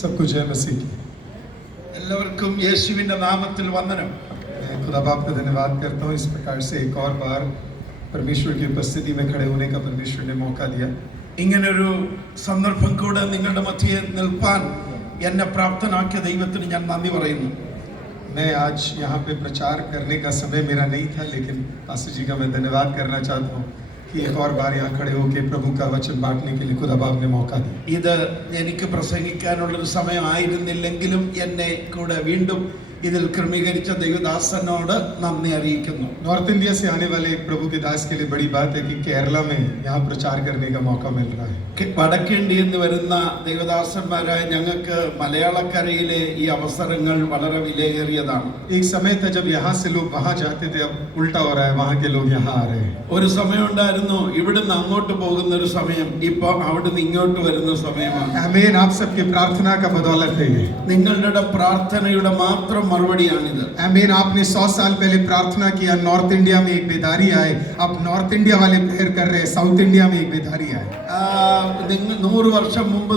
सबको जय मसीह की। എല്ലാവർക്കും യേശുവിന്റെ നാമത്തിൽ വന്ദനം. मैं खुदा बाप का धन्यवाद करता हूँ इस प्रकार से एक और बार परमेश्वर की उपस्थिति में खड़े होने का परमेश्वर ने मौका दिया। ഇങ്ങനൊരു സന്ദർഭം കൂടെ നിങ്ങളുടെ മധ്യേ നിൽപ്പാൻ എന്നെ പ്രാപ്തനാക്കിയ ദൈവത്തിന് ഞാൻ നന്ദി പറയുന്നു. मैं आज यहाँ पे प्रचार करने का समय मेरा नहीं था, लेकिन पास्टर जी का मैं धन्यवाद करना चाहता हूँ कि एक और बार यहाँ खड़े होकर प्रभु का वचन बांटने के लिए खुदा बाप ने मौका दिया. ഇത് എനിക്ക് പ്രസംഗിക്കാനുള്ളൊരു സമയമായിരുന്നില്ലെങ്കിലും എന്നെ കൂടെ വീണ്ടും ഇതിൽ ക്രമീകരിച്ച ദൈവദാസനോട് നന്ദി അറിയിക്കുന്നു. नॉर्थ इंडिया से आने वाले एक प्रभु के दास के लिए बड़ी बात है कि केरला में यहाँ प्रचार करने का मौका मिल रहा है. വടക്കേണ്ടിയിൽ നിന്ന് വരുന്ന ദൈവദാസന്മാരായ ഞങ്ങൾക്ക് മലയാളക്കരയിലെ ഈ അവസരങ്ങൾ വളരെ വിലയേറിയതാണ്. एक समय था जब यहाँ से लोग वहाँ जाते थे, अब उल्टा हो रहा है, वहाँ के लोग यहाँ आ रहे हैं. ഒരു സമയമുണ്ടായിരുന്നു ഇവിടുന്ന് അങ്ങോട്ട് പോകുന്ന ഒരു സമയം, ഇപ്പൊ അവിടുന്ന് ഇങ്ങോട്ട് വരുന്ന സമയമാണ്. आमीन. आप सबके प्रार्थना का बदौलत है ये. നിങ്ങളുടെ പ്രാർത്ഥനയുടെ മാത്രം മറുപടിയാണിത്. आमीन. आपने 100 साल पहले प्रार्थना किया, नॉर्थ इंडिया में एक बेदारी आए. अब नॉर्थ इंडिया वाले प्रेयर कर रहे हैं, साउथ इंडिया में एक बेदारी आए. 100 വർഷം മുമ്പ്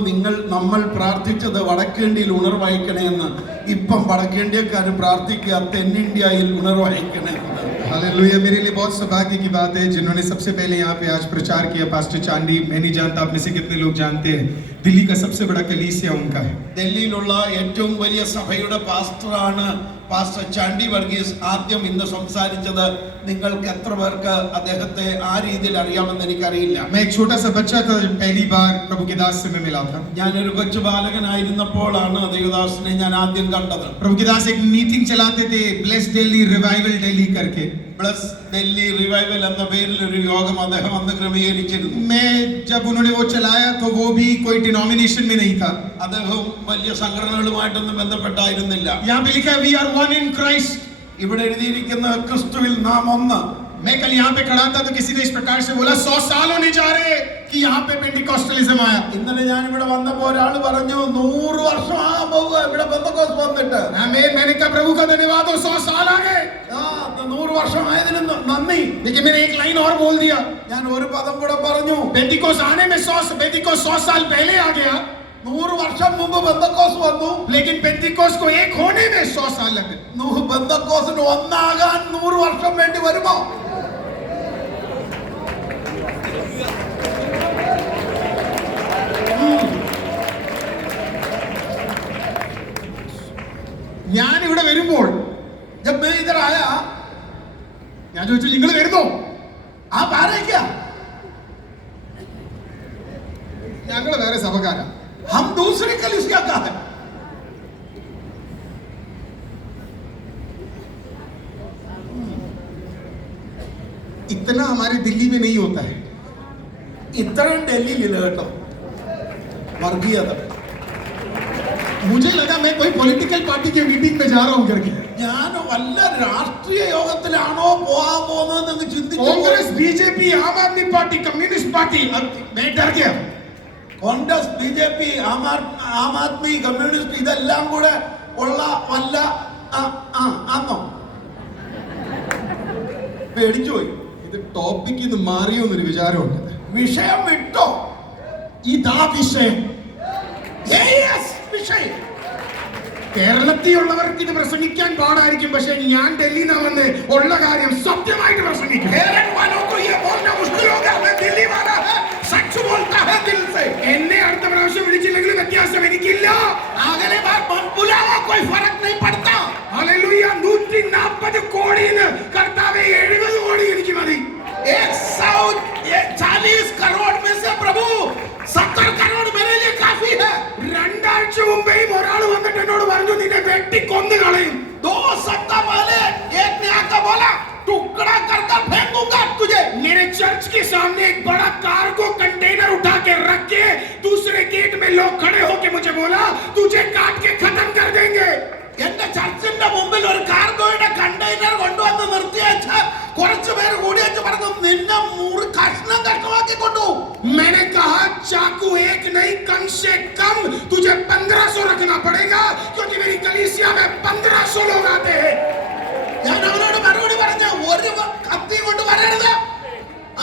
നമ്മൾ പ്രാർത്ഥിച്ചത് വടക്കേന്ത്യയിൽ ഉണർവഹിക്കണമെന്ന്, ഇപ്പം വടക്കേന്ത്യക്കാർ പ്രാർത്ഥിക്കുക തെന്നിന്ത്യയിൽ ഉണർവഹിക്കണമെന്ന്. हालेलुया. मेरे लिए बहुत सौभाग्य की बात है जिन्होंने सबसे पहले यहाँ पे आज प्रचार किया, पास्टर चांडी. मैं नहीं जानता आप में से कितने लोग जानते हैं, दिल्ली का सबसे बड़ा कलीसिया उनका है. ഡൽഹിയിലുള്ള ഏറ്റവും വലിയ സഭയുടെ പാസ്റ്ററാണ് പാസ്റ്റർ ചാണ്ടി വർഗീസ്. ആദ്യം ഇന്ന് സംസാരിച്ചത് നിങ്ങൾക്ക് എത്ര പേർക്ക് അദ്ദേഹത്തെ ആ രീതിയിൽ അറിയാമെന്ന് എനിക്കറിയില്ല. मैं एक छोटा सा बच्चा था जब पहली बार प्रभु के दास से मैं मिला था. ഞാനൊരു കൊച്ചു ബാലകനായിരുന്നപ്പോഴാണ് ദേവദാസിനെ ഞാൻ ആദ്യം കണ്ടത്. प्रभु के दास एक मीटिंग चलाते थे, ब्लेस दिल्ली रिवाइवल दिल्ली करके. പ്ലസ് ഡൽഹി റിവൈവൽ എന്ന പേരിൽ ഒരു യോഗം അദ്ദേഹം അന്ന് ക്രമീകരിച്ചിരുന്നു. मैं जब उन्होंने वो चलाया तो वो भी कोई डिनोमिनेशन में नहीं था. അദ്ദേഹം വലിയ സംഘടനകളുമായിട്ടൊന്നും ബന്ധപ്പെട്ടായിരുന്നില്ല. यहाँ पे लिखा है we are one in Christ. ഇവിടെ എഴുതിയിരിക്കുന്ന ക്രിസ്തുവിൽ നാം ഒന്ന്. मैं कल यहाँ पे खड़ा था तो किसी ने इस प्रकार से बोला 100 साल होने जा रहे कि यहाँ पे पेंटिकॉस्टलिज्म आया. ഇന്നലെ ഞാൻ ഇവിടെ വന്നപ്പോൾ ഒരാൾ പറഞ്ഞു 100 വർഷം ആകാൻ പോവുക ഇവിടെ പെന്തക്കോസ്ത് വന്നിട്ട്. मैंने कहा प्रभु का धन्यवाद हो, 100 साल आ गए. 100 വർഷം ആയതിന് നന്ദി. लेकिन मैंने एक लाइन और बोल दिया. ഞാൻ ഒരു പദം കൂടെ പറഞ്ഞു. पेंटिकॉस्ट आने में 100 साल पहले आ गया. 100 വർഷം മുമ്പ് പെന്തക്കോസ്ത് വന്നു. लेकिन पेंटिकॉस्ट को एक होने में 100 साल लगे. പെന്തക്കോസ്തിന് ഒന്നാകാൻ 100 വർഷം വേണ്ടി വരുമോ? ഞാൻ ഇവിടെ വരുമ്പോൾ जब मैं इधर आया ഞാൻ ചോദിച്ചു നിങ്ങൾ വരുന്നോ? आप आ रहे क्या? ഞങ്ങൾ വേറെ സഭക്കാരാ. हम दूसरे कलीसिया का है. इतना हमारे दिल्ली में नहीं होता है. ഇത്രയും ഡൽഹിയിലില്ല കേട്ടോ വർഗീയത. मुझे लगा मैं कोई पॉलिटिकल पार्टी की मीटिंग में जा रहा हूँ करके. ഞാൻ വല്ല രാഷ്ട്രീയ യോഗത്തിലാണോ പോകാൻ പോകുന്നതെന്ന് ചിന്തിച്ചു. कांग्रेस, बीजेपी, आम आदमी पार्टी, कम्युनिस्ट पार्टी. मैं डर गया. കോൺഗ്രസ്, ബിജെപി, ആം ആദ്മി, കമ്മ്യൂണിസ്റ്റ് ഇതെല്ലാം കൂടെ ഉള്ള വല്ല ആന്നോ പേടിച്ചുപോയി. ഇത് ടോപ്പിക് ഇത് മാറിയോ എന്നൊരു വിചാരമുണ്ട്. വിഷയം വിട്ടോ? ഇതാ വിഷയം. വിഷയം കേരളത്തിലുള്ളവർക്ക് ഇത് പ്രസംഗിക്കാൻ പാടായിരിക്കും, പക്ഷെ ഞാൻ ഡൽഹിയിൽ നിന്ന് വന്ന് ഉള്ള കാര്യം സത്യമായിട്ട് പ്രസംഗിക്കും. എന്നെ അടുത്ത പ്രാവശ്യം വിളിച്ചില്ലെങ്കിൽ വ്യത്യാസം എനിക്കില്ല. 140 കോടിന്ന് കർത്താവേ 70 കോടി എനിക്ക് മതി. 140 करोड़ में से प्रभु 70 करोड़ मेरे लिए काफी है. 2 ആഴ്ച മുമ്പേയും ഒരാൾ വന്നിട്ട് എന്നോട് പറഞ്ഞു നിന്നെ വെട്ടി കൊന്നു കളയും. 2 सप्ताह पहले एक ने आकर बोला टुकड़ा कर फेंक दूंगा तुझे. मेरे चर्च के सामने एक बड़ा कार्गो कंटेनर उठा के रख के दूसरे गेट में लोग खड़े होके मुझे बोला तुझे काट के खत्म कर देंगे. എന്റെ ചർച്ചിന്റെ മുമ്പിൽ ഒരു കാർഗോയുടെ കണ്ടെയ്നർ കൊണ്ടുവന്ന് നിർത്തിയേച്ച് കുറച്ചു പേര് കൂടി വെച്ച് പറഞ്ഞു നിന്നെ കഷ്ണമാക്കി കൊണ്ടുപോകും. मैंने कहा चाकू एक नहीं कम से कम तुझे 1500 रखना पड़ेगा क्योंकि मेरी कलीसिया में 1500 लोग आते हैं. ഞാൻ അവനോട് മറുപടി പറഞ്ഞു ഒരു കത്തി കൊണ്ട് വരരുത്,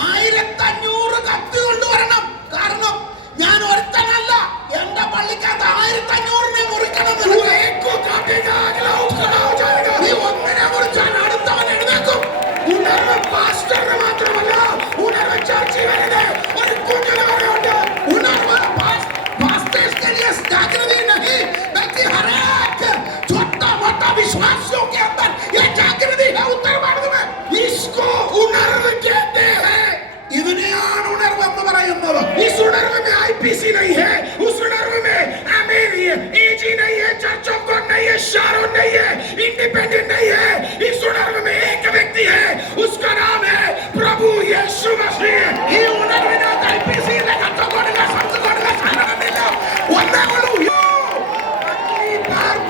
1500 കത്തി കൊണ്ടുവരണം. കാരണം ഞാൻ ഒരുത്തനല്ല, എന്റെ പള്ളിക്കകത്ത് 1500 പാസ്റ്ററിന് മാത്രമല്ല ഉണർവ് ചർച്ചിൽ വരുന്ന ഒരു കുഞ്ഞിന് വരെയുണ്ട്. ഉണർവ് पास्टर्स के लिए जागृति नहीं बल्कि हर एक छोटा मोटा विश्वासियों के अंदर ये जागृति है उत्तर भारत में. इसको उണർവ് कहते हैं. ഇതിനെയാണ് ഉണർവ് എന്ന് പറയുന്നത്. इस उणर्व में आईपीसी नहीं है, उस उणर्व में आमीन एजी नहीं है, चर्च ऑफ गॉड नहीं है, शारोन नहीं है, इंडिपेंडेंट नहीं है. इस उणर्व में एक व्यक्ति है, उसका नाम है प्रभु यीशु मसीह. ഈ ഉണർവിനകത്ത് आईपीसी ലഗത്തോ കൊടുക്കുക സംസ് കൊടുക്കുക സാധനമില്ല. ഒന്നേ ഉള്ളൂ.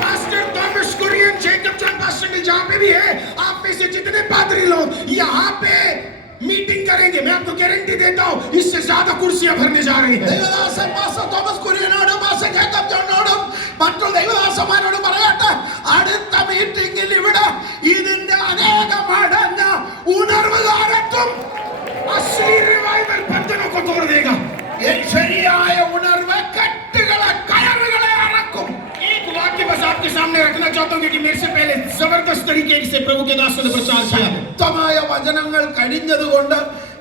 Pastor Thomas Kurian Jacob John pastor जहां पे भी है, आप में से जितने पादरी लोग यहाँ पे मीटिंग करेंगे, मैं आपको गारंटी देता हूं इससे ज्यादा कुर्सियां भरने जा रही है. ദൈവദാസൻ പാസ്റ്റർ തോമസ് കുര്യനോടും പാസ്റ്റർ ജേക്കബ് ജോണിനോടും മറ്റുള്ള ദൈവദാസന്മാരോടും പറയട്ടെ, അടുത്ത മീറ്റിംഗിൽ ഇവിടെ ഇതിന്റെ അനേക മടങ്ങ് ഉണർവ് കാലത്തും റിവൈവൽ ബന്ധനോं को तोड़ देगा. ശരിയായ ഉണർവ് കെട്ടുകളെ കയറുകളെ അറക്കും. एक वाक्य बस आपके सामने रखना चाहता हूं क्योंकि मेरे से पहले जबरदस्त तरीके से प्रभु के दासों ने प्रचार किया. ശക്തമായ വചനങ്ങൾ കഴിഞ്ഞതുകൊണ്ട്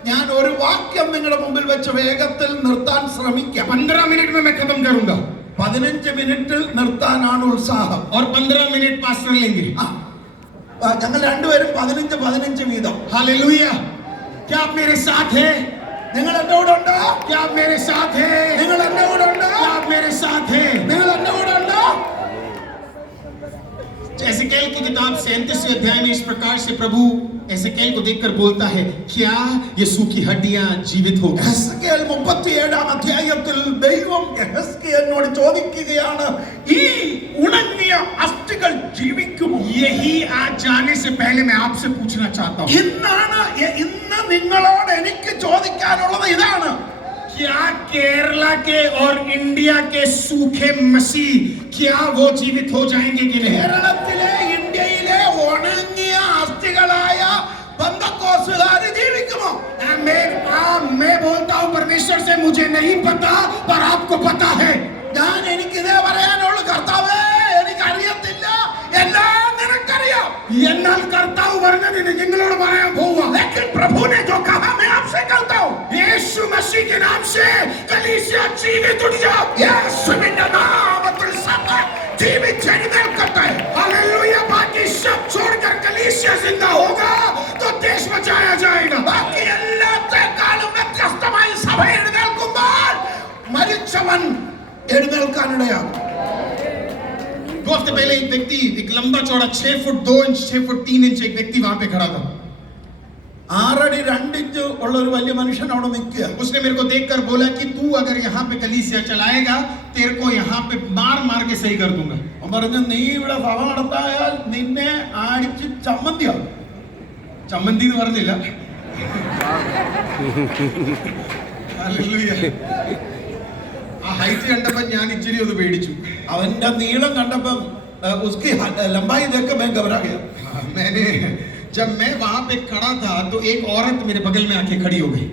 ഞാൻ ഒരു വാക്യം നിങ്ങളുടെ മുമ്പിൽ വെച്ച് വേഗത്തിൽ നിർത്താൻ ശ്രമിക്കാം. 15 मिनट में मैं खत्म करूंगा. 15 മിനിറ്റിൽ നിർത്താനാണ് ഉത്സാഹം. और 15 मिनट पास्टर लेंगे. ഞങ്ങൾ രണ്ടുപേരും 15 വീതം. हालेलुया. क्या आप मेरे साथ हैं? നിങ്ങൾ എൻ്റെ കൂടെ ഉണ്ടോ? क्या आप मेरे साथ हैं? നിങ്ങൾ എൻ്റെ കൂടെ ഉണ്ടോ? क्या आप मेरे साथ हैं? നിങ്ങൾ എൻ്റെ കൂടെ ഉണ്ടോ? एसेकेल की किताब 37वें अध्याय में इस प्रकार से प्रभु एसेकेल को देखकर बोलता है, क्या ये सूखी हड्डियां जीवित होगी? एसेकेल 37 അധ്യായത്തിൽ ദൈവം എഹെസ്കേലിനോട് ചോദിക്കുകയാണ്, ഈ ഉണങ്ങിയ അസ്ഥികൾ ജീവിക്കുമോ? यही आज जाने से पहले मैं आपसे पूछना चाहता हूं. ഇന്ന് നിങ്ങളോട് എനിക്ക് ചോദിക്കാനുള്ളത് ഇതാണ്. क्या केरला के और इंडिया के सूखे मसीह क्या वो जीवित हो जाएंगे कि नहीं? കേരളത്തിലെ ഇന്ത്യയിലെ ഉണങ്ങിയ അസ്ഥികളായ പെന്തക്കോസ്തുകാർ ജീവിക്കുമോ? मैं बोलता हूं परमेश्वर से मुझे नहीं पता पर आपको पता है. ഞാൻ എനിക്കിതേ പറയാനുള്ളൂ, കർത്താവേ എനിക്ക് അറിയത്തില്ല, എല്ലാം നിനക്കറിയാം. എന്നാൽ കർത്താവ് പറഞ്ഞത് നിങ്ങളോട് പറയാൻ പോവുക. लेकिन प्रभु ने जो कहा मैं आपसे कहता हूं, यीशु मसीह के नाम से कलीसिया जीवित उठ जाओ. യേശുവിന്റെ നാമത്തിൽ സഭ ജീവിച്ചെഴുന്നേൽക്കട്ടെ. हालेलुया. बाकी सब छोड़कर कलीसिया जिंदा होगा तो देश बचाया जाएगा. बाकी എല്ലാത്തേക്കാളും വ്യത്യസ്തമായി സഭ എഴുന്നേൽക്കുമ്പോൾ മരിച്ചവൻ എഴുന്നേൽക്കാനിടയാകും. 2 हफ्ते पहले एक व्यक्ति, एक लंबा चौड़ा 6 फुट 2 इंच 6 फुट 3 इंच एक व्यक्ति वहां पे खड़ा था. 6 अടി 2 इंच ഉള്ള ഒരു വലിയ മനുഷ്യൻ അവിടെ നിൽക്കുക. उसने मेरे को देखकर बोला कि तू अगर यहाँ पे कलीसिया चलाएगा तेरे को यहाँ पे मार के सही कर दूंगा. അവൻ പറഞ്ഞു, നീ ഇവിടെ സഭ നടത്തായാൽ നിന്നെ അടിച്ച് ചമ്മന്തിയാവും. ചമ്മന്തി എന്ന് പറഞ്ഞില്ല. ഹല്ലേലൂയ. ആ ഹൈറ്റ് കണ്ടപ്പോൾ ഞാൻ ഇച്ചിരി ഒന്ന് പേടിച്ചു. അവന്റെ നീളം കണ്ടപ്പോൾ उसकी लंबाई देखकर मैं घबरा गया. मैंने जब मैं वहां पे खड़ा था तो एक औरत मेरे बगल में आके खड़ी हो गई.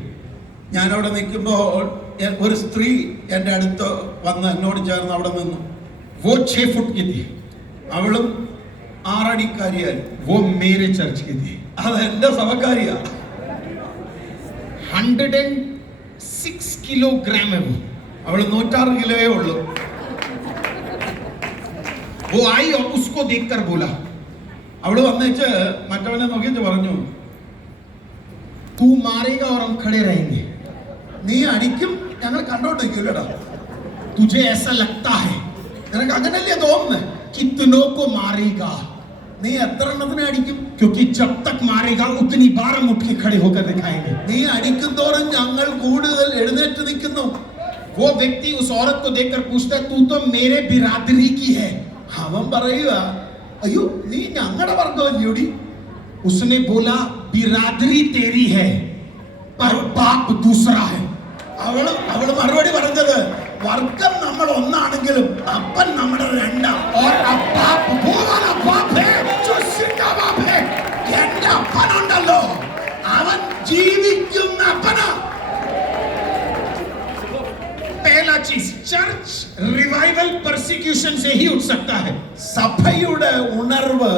ഞാൻ അവിടെ നിൽക്കുമ്പോൾ ഒരു സ്ത്രീ എൻ്റെ അടുത്ത് വന്ന് എന്നോട് ചേർന്ന് അവിടെ നിന്നു. वो 6 फुट की थी. അവളും 6 അടിക്കാരിയായി. वो मेरे चर्च की थी. അത് എൻ്റെ സഭക്കാരിയാണ്. 106 किलोग्राम है वो. അവൾ 106 കിലോയേ ഉള്ളൂ. वो आई और उसको देखकर बोला, അവൾ വന്നേച്ച് മറ്റവനെ നോക്കിയിട്ട് പറഞ്ഞു, तू मारेगा और हम खड़े रहेंगे. നീ അടിക്കും, ഞങ്ങൾ കണ്ടോണ്ടിരിക്കൂലടാ. तुझे ऐसा लगता है, നിനക്ക് അങ്ങനല്ലേ തോന്നുന്നേ? कितनों को मारेगा, നീ എത്ര എണ്ണത്തിനെ അടിക്കും? क्योंकि जब तक मारेगा उतनी बार हम उठ के खड़े होकर दिखाएंगे. നീ അടിക്കും തോറും ഞങ്ങൾ കൂടുതൽ എഴുന്നേറ്റ് നിൽക്കുന്നു. वो व्यक्ति उस औरत को देखकर पूछता है, तू तो मेरे बिरादरी की है. അവൻ പറയുക, അയ്യോ നീ ഞങ്ങളുടെ വർഗ്ഗമല്ലോടി. उसने बोला, बिरादरी तेरी है पर बाप दूसरा है. അവള് മറുപടി പറഞ്ഞത്, വർഗം നമ്മൾ ഒന്നാണെങ്കിലും അപ്പൻ നമ്മുടെ രണ്ടാം. और अब बाप वो वाला बाप है जो जिंदा बाप है. എന്റെ അപ്പനുണ്ടല്ലോ, അവൻ ജീവിക്കുന്ന അപ്പനാ. पहला चीज, चर्च रिवाइवल परसिक्यूशन से ही उठ सकता है. സഭയുടെ ഉണർവ്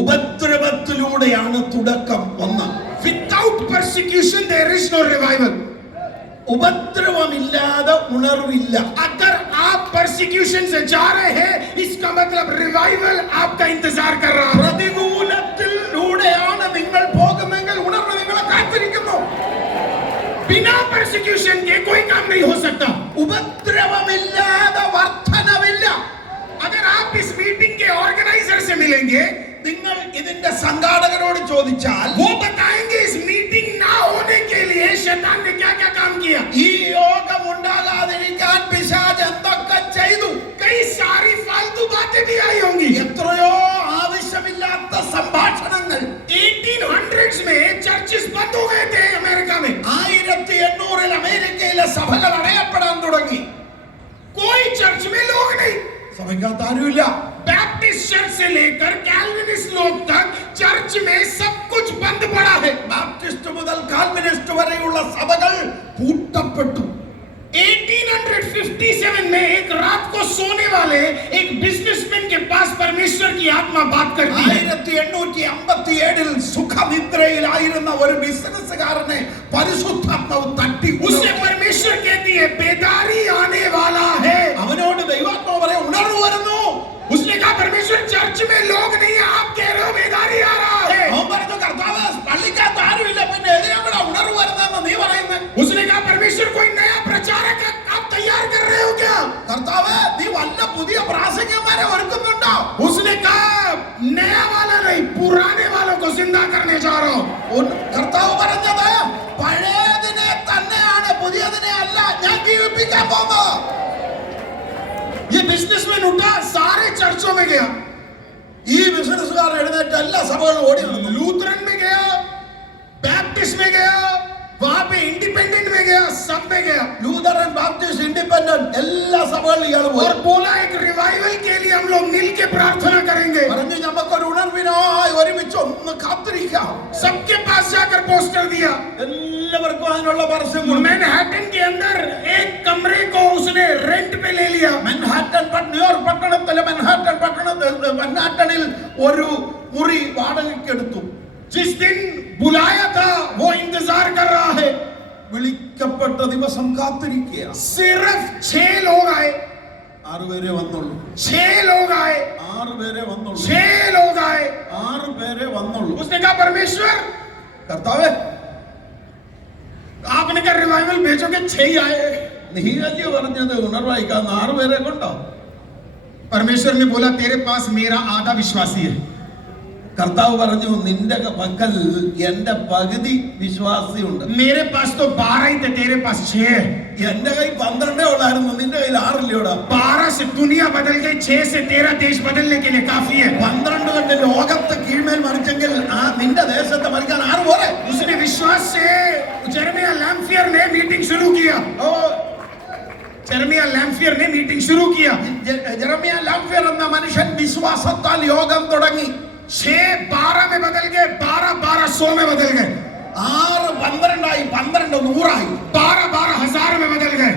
ഉപദ്രവത്തിലൂടെയാണ് തുടക്കം. ഒന്ന്, persecution, there is no revival. ഉപദ്രവമില്ലാതെ ഉണർവില്ല. अगर आप persecution से जा रहे हैं, इसका मतलब revival आपका इंतजार कर रहा है. പ്രതികൂലത്തിലൂടെയാണ് നിങ്ങൾ പോകുന്നതെങ്കിൽ ഉണർവ് നിങ്ങളെ കാത്തിരിക്കുന്നു. बिना persecution के कोई काम नहीं हो सकता. ഉപദ്രവമില്ലാതെ വർധനവില്ല. अगर आप इस मीटिंग के ऑर्गेनाइजर से मिलेंगे, നിങ്ങൾ ഇതിന്റെ സംഘാടകരോട് ചോദിച്ചാൽ वो बताएंगे इस मीटिंग ना होने के लिए शैतान ने क्या क्या काम किया. ഈ യോഗം ഉണ്ടാകാതിരിക്കാൻ പിശാച് എന്തൊക്കെ ചെയ്തു. कई सारी फालतू बातें भी आई होंगी. എത്രയോ ആവശ്യമില്ലാത്ത സംഭാഷണങ്ങൾ. 1800s में चर्चेस बंद हो गए थे अमेरिका में. 1800 അമേരിക്കയിലെ സഭകൾ അടയപ്പെടാൻ തുടങ്ങി. कोई चर्च में लोग नहीं. സഭയ്ക്കകത്ത് ആരുമില്ല. बैप्टिस्ट चर्च से लेकर कैल्विनिस्ट लोग तक चर्च में सब कुछ बंद पड़ा है. ബാപ്റ്റിസ്റ്റ് മുതൽ കാൽവിനിസ്റ്റ് വരെയുള്ള സഭകൾ പൂട്ടപ്പെട്ടു. 1857 में एक रात को सोने वाले एक बिजनेसमैन के पास परमेश्वर की आत्मा बात करती है. 1857 സുഖനിദ്രയിലായിരുന്ന ഒരു ബിസിനസ്സുകാരനെ പരിശുദ്ധാത്മാവ് തട്ടി. उससे परमेश्वर कहती है बेदारी आने वाला है. അവനോട് ദൈവാത്മാവ് പറയാ ഉണർവ് വരുന്നു. उसने कहा परमेश्वर चर्च में लोग नहीं है, आप कह रहे हो बेदारी आ रहा है. അവൻ പറഞ്ഞു കർത്താവ് പള്ളിക്കകത്ത് ആരുമില്ല, പിന്നെ എതിരാ ഉണർവ് വരുന്നതെന്ന് നീ പറയുന്നത്. उसने कहा परमेश्वर कोई नया प्रचारक आप तैयार कर रहे हो क्या. കർത്താവ് നീ വല്ല പുതിയ പ്രാസംഗികന്മാരെ ഒരുക്കുന്നുണ്ടോ. उसने कहा नया वाला नहीं, पुराने वालों को जिंदा करने जा रहा हूं. കർത്താവ് പറഞ്ഞത് പഴയതിനെ തന്നെയാണ്, പുതിയതിനെ അല്ല ഞാൻ ജീവിപ്പിക്കാൻ പോകുന്നത്. ये बिजनेसमैन उठा, सारे चर्चों में गया. ഈ ബിസിനസ്സുകാരൻ എഴുന്നേറ്റ് എല്ലാ സഭകളും ഓടി നടന്നു. लूथरन में गया, बैप्टिस्ट में गया, वहां पे इंडिपेंडेंट में गया, सब में गया. ലൂതറൻ, ബാപ്റ്റിസ്റ്റ്, ഇൻഡിപെൻഡന്റ് എല്ലാ സഭകളിലും ഇയാൾ പോയി. और बोला एक रिवाइवल के लिए हम लोग मिल के प्रार्थना करेंगे. പറഞ്ഞു നമുക്കൊരു ഉണർവിനായി ഒരുമിച്ച് ഒന്ന് കാത്തിരിക്കാം. सबके पास जाकर पोस्टर दिया. എല്ലാവർക്കും അതിനുള്ള പരസ്യം കൊടുത്തു. मैनहट्टन के अंदर एक कमरे को उसने रेंट पे ले लिया. ന്യൂയോർക്ക് പട്ടണത്തിലെ മൻഹാട്ടനിൽ ഒരു മുറി വാടകയ്ക്കെടുത്തു. जिस दिन बुलाया था वो इंतजार कर रहा है. വിളിക്കപ്പെട്ട ദിവസം കാത്തിരിക്കുക. सिर्फ 6 लोग आए. 6 പേരെ വന്നുള്ളൂ. 6 लोग आए. 6 പേരെ വന്നുള്ളൂ. 6 लोग आए. 6 പേരെ വന്നുള്ളൂ. उसने कहा परमेश्वर കർത്താവേ आपने कहा रिवाइवल भेजोगे, 6 ही आए. നീ അല്ലേ പറഞ്ഞത് ഉണർവായിക്കാൻ 6 പേരെ കൊണ്ടോ. परमेश्वर ने बोला तेरे पास मेरा आधा विश्वासी है. കർത്താവ് പറഞ്ഞു നിന്റെ പക്കൽ എന്റെ പകുതി വിശ്വാസിയുണ്ട്. मेरे पास तो 12 ही थे, तेरे पास 6 है. എന്റെ കൈ 12 ഉള്ളായിരുന്നു, നിന്റെ കയ്യിൽ 6 ഇല്ലയോടാ. 12 से दुनिया बदल गई, 6 से तेरा देश बदलने के लिए काफी है. 12 കൊണ്ട് ലോകത്തെ കീഴ്മേൽ മറിച്ചെങ്കിൽ നിന്റെ ദേശത്തെ മറിക്കാൻ 6 പോരെ. उसने विश्वास से जेरेमिया लैम्फियर ने मीटिंग शुरू किया. जेरेमिया लैम्फियर ने मीटिंग शुरू किया. ജെറമിയ ലാംഫിയർ എന്ന മനുഷ്യൻ വിശ്വാസത്താൽ യോഗം തുടങ്ങി. 6-12 में बदल गए, 12-1200 में बदल गए. 6 12 ആയി, 12 100 ആയി, 12-12 हजार में बदल गए.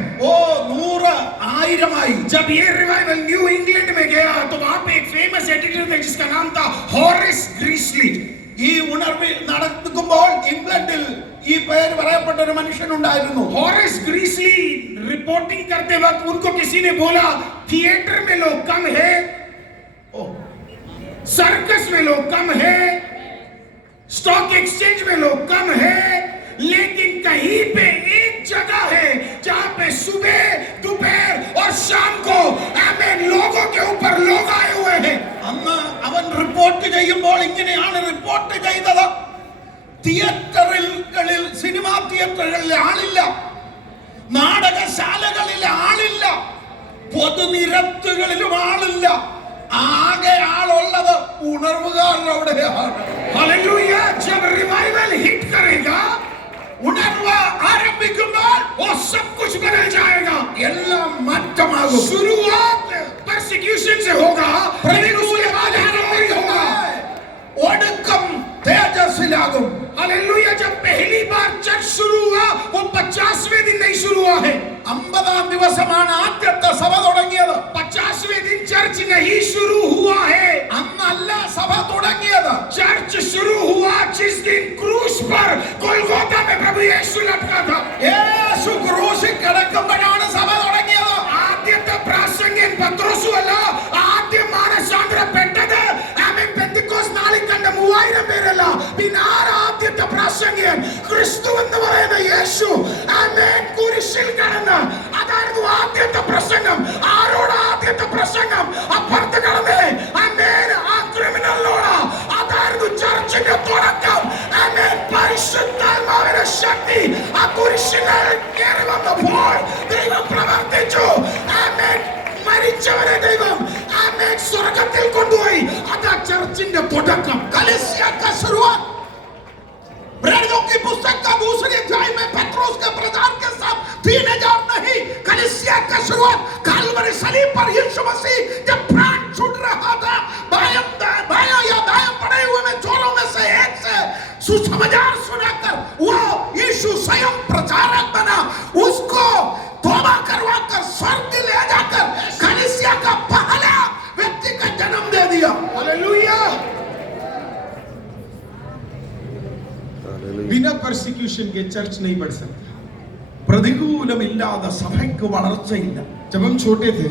100 1000 ആയി. जब ये रिवाइवल न्यू इंग्लैंड में गया तो वहां पे एक फेमस एडिटर थे जिसका नाम था हॉरिस ग्रीस्ली. ഈ ഉണർവിൽ നടക്കുമ്പോൾ ഇംഗ്ലണ്ടിൽ ഈ പേര് പറയപ്പെട്ട ഒരു മനുഷ്യനുണ്ടായിരുന്നു. हॉरिस ग्रीस्ली रिपोर्टिंग करते वक्त उनको किसी ने बोला थिएटर में लोग कम है, सर्कस में लोग कम है, स्टॉक एक्सचेंज में लोग कम है, लेकिन कहीं पे एक जगह है जहां पे सुबह, दोपहर और शाम को आमेन लोगों के ऊपर लोग आए हुए हैं. അന്ന് അവൻ റിപ്പോർട്ട് ചെയ്യുമ്പോൾ ഇങ്ങനെയാണ് റിപ്പോർട്ട് ചെയ്തത്. തിയേറ്ററുകളിൽ, സിനിമാ തിയേറ്ററുകളിൽ ആളില്ല, നാടകശാലകളിൽ ആളില്ല, പൊതുനിരത്തുകളിലും ആളില്ല. ആകെ ആളുള്ളത് ഉണർവുകാരുടെ അവിടെയാണ്. हालेलुया. जब रिवाइवल हिट करेगा, ഉണർവ് ആരംഭിക്കുമ്പോൾ वो सब कुछ बदल जाएगा. എല്ലാം മാറ്റമാകും. शुरुआत परसिक्यूशन से होगा, लेकिन उसके बाद आरंभ होगा. ഒടുക്കം തേജസ്സിലാകും. हालेलुया. जब पहली बार चर्च शुरू हुआ वो 50वें दिन नहीं शुरू हुआ है. 50ാം ദിവസമാണ് ആദ്യത്തെ സഭ തുടങ്ങിയത്. 50वें दिन चर्च नहीं शुरू हुआ है. അന്നല്ല സഭ തുടങ്ങിയത്. चर्च शुरू हुआ जिस दिन क्रूस पर गोलगोथा प्रभु यीशु लटका था യേശു ക്രൂശിൽ കിടക്കുമ്പോഴാണ് സഭ തുടങ്ങിയത് ആദ്യത്തെ പ്രാസംഗികൻ പത്രോസും അല്ല ആദ്യം മാനസാന്തരപ്പെട്ടത് ആമേൻ പെന്തക്കോസ്ത് നാളിൽ കണ്ട 3000 പേരല്ല പിന്നെ ആദ്യത്തെ പ്രാസംഗികൻ ക്രിസ്തു എന്ന് പറയുന്ന യേശു ആമേൻ കുരിശിൽ കിടന്ന് അതായിരുന്നു ആദ്യത്തെ പ്രസംഗം ആരോട് ആദ്യത്തെ പ്രസംഗം അപ്പുറത്ത് കിടന്നേ ആമേൻ ആ ക്രിമിനലിനോട് അതായിരുന്നു ചർച്ചിന്റെ തുടക്കം ആമേൻ പരിശുദ്ധാത്മാവിന്റെ ശക്തി ആ കുരിശിനാൽ കയറി വന്നപ്പോൾ ദൈവം പ്രവർത്തിച്ചു ആമേൻ മരിച്ചവരെ ദൈവം ആമേൻ സ്വർഗ്ഗത്തിൽ കൊണ്ടുപോയി അതാ ചർച്ചിന്റെ തുടക്കം कलीसिया का शुरुआत प्रेरितों की पुस्तक का दूसरे अध्याय में पत्रोस के प्रचार के साथ 3000 नहीं कलीसिया का शुरुआत काल्वरी सलीब पर यीशु मसीह जब प्राण छूट रहा था बायां या दायां पड़े हुए में चोरों में से एक से सुसमाचार सुनाकर वो यीशु स्वयं प्रचारक बना उसको तौबा करवाकर स्वर्ग ले जाकर कलीसिया का पहला व्यक्ति का जन्म दे दिया हालेलुया बिना परसिक्यूशन के चर्च नहीं बढ़ सकता പ്രതികൂലമില്ലാതെ സഭയ്ക്ക് വളർച്ചയില്ല जब हम छोटे थे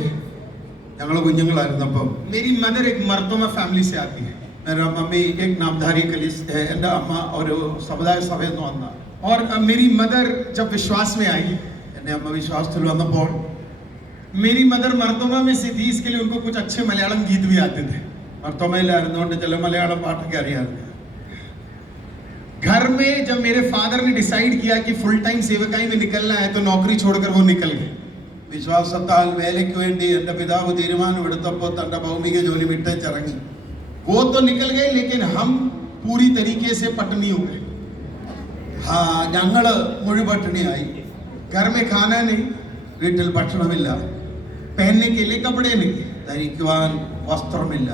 ഞങ്ങൾ കുഞ്ഞുങ്ങളായിരുന്നപ്പോൾ मेरी मदर एक मर्दोमा फैमिली से आती है मेरा मम्मी एक नामधारी कलीस है എൻ്റെ അമ്മ ഒരു സമുദായ സഭയിൽ നിന്ന് വന്ന और मेरी मदर जब विश्वास में आई എൻ്റെ അമ്മ വിശ്വാസത്തിൽ വന്നപ്പോൾ मेरी मदर मर्दोमा में से थी इसके लिए उनको कुछ अच्छे मलयालम गीत भी आते थे മർത്തോമയിലായിരുന്നുകൊണ്ട് ചില മലയാളം പാട്ടൊക്കെ അറിയാമായിരുന്നു घर में जब मेरे फादर ने डिसाइड किया कि फुल टाइम सेवकाई में निकलना है तो नौकरी छोड़कर वो निकल गए വിശ്വാസത്താൽ വേലയ്ക്ക് വേണ്ടി എൻ്റെ പിതാവ് തീരുമാനമെടുത്തപ്പോൾ തൻ്റെ ഭൗമിക ജോലി വിട്ടേച്ചിറങ്ങി वो तो निकल गए लेकिन हम पूरी तरीके से पटनी हो गए ഞങ്ങള് മുഴുപട്ടിണിയായി घर में खाना नहीं വീട്ടിൽ ഭക്ഷണമില്ല पहनने के लिए कपड़े नहीं ധരിക്കുവാൻ വസ്ത്രമില്ല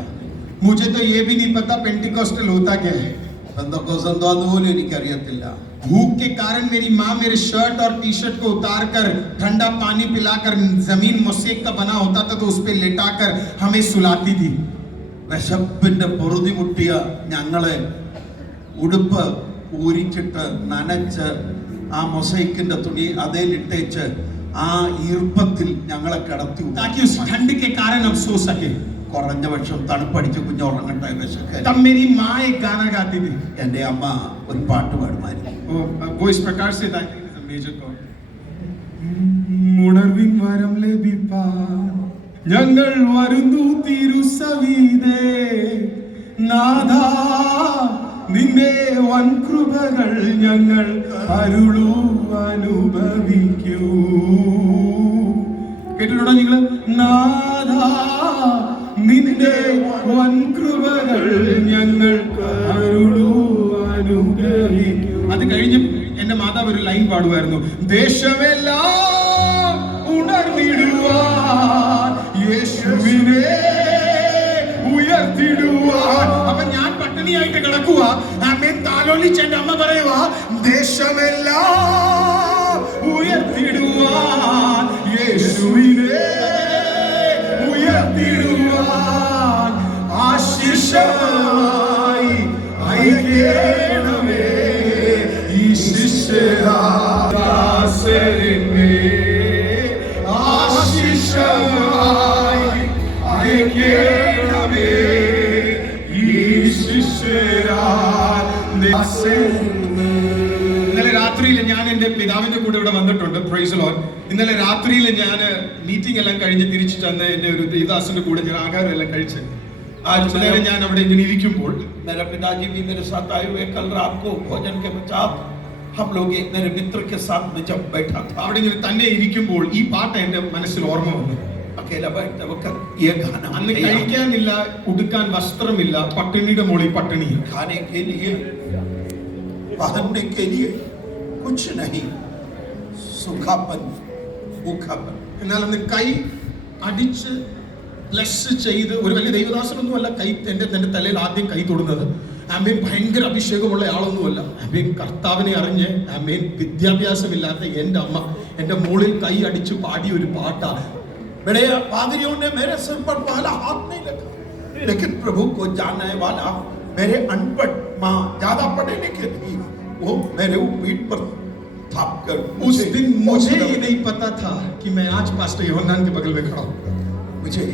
मुझे तो ये भी नहीं पता पेंटिकॉस्टल होता क्या है പെന്തക്കോസ്ത് എന്താന്ന് പോലും എനിക്കറിയത്തില്ല भूख के कारण मेरी माँ मेरे शर्ट और टी शर्ट को उतार कर ठंडा पानी पिलाकर जमीन मोसेक का बना होता था तो उस पे लेटाकर हमें सुलाती थी വിശപ്പിന്റെ പൊറുതി മുട്ടിയ ഞങ്ങളെ ഉടുപ്പ് ഊരിച്ചിട്ട് നനച്ച് ആ മൊസൈക്കിന്റെ തുണി അതേലിട്ടേച്ച് ആ ഈർപ്പത്തിൽ ഞങ്ങളെ കിടത്തി ताकि उस ठंड के कारण हम सो सके കുറഞ്ഞ പക്ഷം തണുപ്പടിച്ച് കുഞ്ഞുറങ്ങട്ടെ വിശക്ക് तब मेरी माँ एक गाना गाती थी എൻ്റെ അമ്മ ഒരു പാട്ട് പാടുമായിരുന്നു वो इस प्रकार से था मेजर कॉर्ड ഉണർവിൻ വരം ലഭിപ്പാൻ ഞങ്ങൾ വരുന്നു തിരുസവിധേ നാഥാ നിന്റെ വൻ കൃപകൾ ഞങ്ങൾ അരുളൂ അനുഭവിക്കൂ കേട്ടിട്ടുണ്ടോ നിങ്ങൾ നാഥാ നിന്റെ വൻ കൃപകൾ ഞങ്ങൾ അരുളൂ അനുഗ്രഹിക്കൂ അത് കഴിഞ്ഞ് എന്റെ മാതാവ് ഒരു ലൈൻ പാടുമായിരുന്നു ദേശമെല്ലാം ഉണർന്നിടുവാൻ യേശുവിനെ ഉയർത്തിടുവാൻ അപ്പൊ ഞാൻ പട്ടിണിയായിട്ട് കിടക്കുക അമ്മേ താലോലിച്ച് എന്റെ അമ്മ പറയുക ദേശമെല്ലാം ഉയർത്തിടുവാൻ യേശുവിനെ ഉയർത്തിടുവാൻ ആശിഷമായി ഐക്യണമേ ഈ ശിഷ്യരാസരിനെ ആശിഷമായി ഐക്യണമേ ഈ ശിഷ്യരാസരിനെ. ഇന്നലെ രാത്രിയിൽ ഞാൻ എന്റെ പിതാവിന്റെ കൂടെ ഇവിടെ വന്നിട്ടുണ്ട് പ്രൈസ് ലോർഡ്. ഇന്നലെ രാത്രിയിൽ ഞാൻ മീറ്റിംഗ് എല്ലാം കഴിഞ്ഞ് തിരിച്ചു ചെന്ന് എന്റെ ഒരു ദേവദാസന്റെ കൂടെ ഞാൻ ആഹാരം എല്ലാം കഴിച്ച് आज നേരെ ഞാൻ അവിടെ ഇങ്ങനെ ഇരിക്കുമ്പോൾ मेरे पिताजी भी मेरे साथ आए हुए कल रात को भोजन के पश्चात हम लोग एक मेरे मित्र के साथ में जब बैठा था അവിടെ ഇങ്ങനെ തന്നെ ഇരിക്കുമ്പോൾ ഈ പാട്ട് എന്റെ മനസ്സിൽ ഓർമ്മ വന്നു. अकेला बैठते वक्त ये गाना അന്ന് കഴിക്കാനില്ല, ഉടുക്കാൻ വസ്ത്രമില്ല, പട്ടിണിയുടെ മോളിൽ പട്ടിണി. खाने के लिए पहनने के लिए कुछ नहीं, सूखापन भूखापन. എന്നാൽ അന്ന് കൈ അടിച്ച് ബ്ലസ് ചെയ്ത് ഒരു വലിയ ദൈവദാസനൊന്നുമല്ല കൈ എൻ്റെ തലയിൽ ആദ്യം കൈ തൊടുന്നത്. ആമേൻ ഭയങ്കര അഭിഷേകമുള്ള ആളൊന്നുമല്ല. ആമേൻ കർത്താവിനെ അറിഞ്ഞ് ആമേൻ വിദ്യാഭ്യാസമില്ലാത്ത എൻ്റെ അമ്മ എൻ്റെ മുകളിൽ കൈ അടിച്ച് പാടിയ ഒരു പാട്ടാണ്. बड़े पादरियों ने मेरे सिर पर पहला हाथ नहीं रखा, लेकिन प्रभु को जानने वाला मेरे अनपढ़ माँ ज्यादा पढ़े लिखे थी, वो मेरे पीठ पर भागकर उस दिन मुझे ये नहीं पता था कि मैं आज पास्टर യോഹന്നാൻ के बगल में खड़ा हूं. मुझे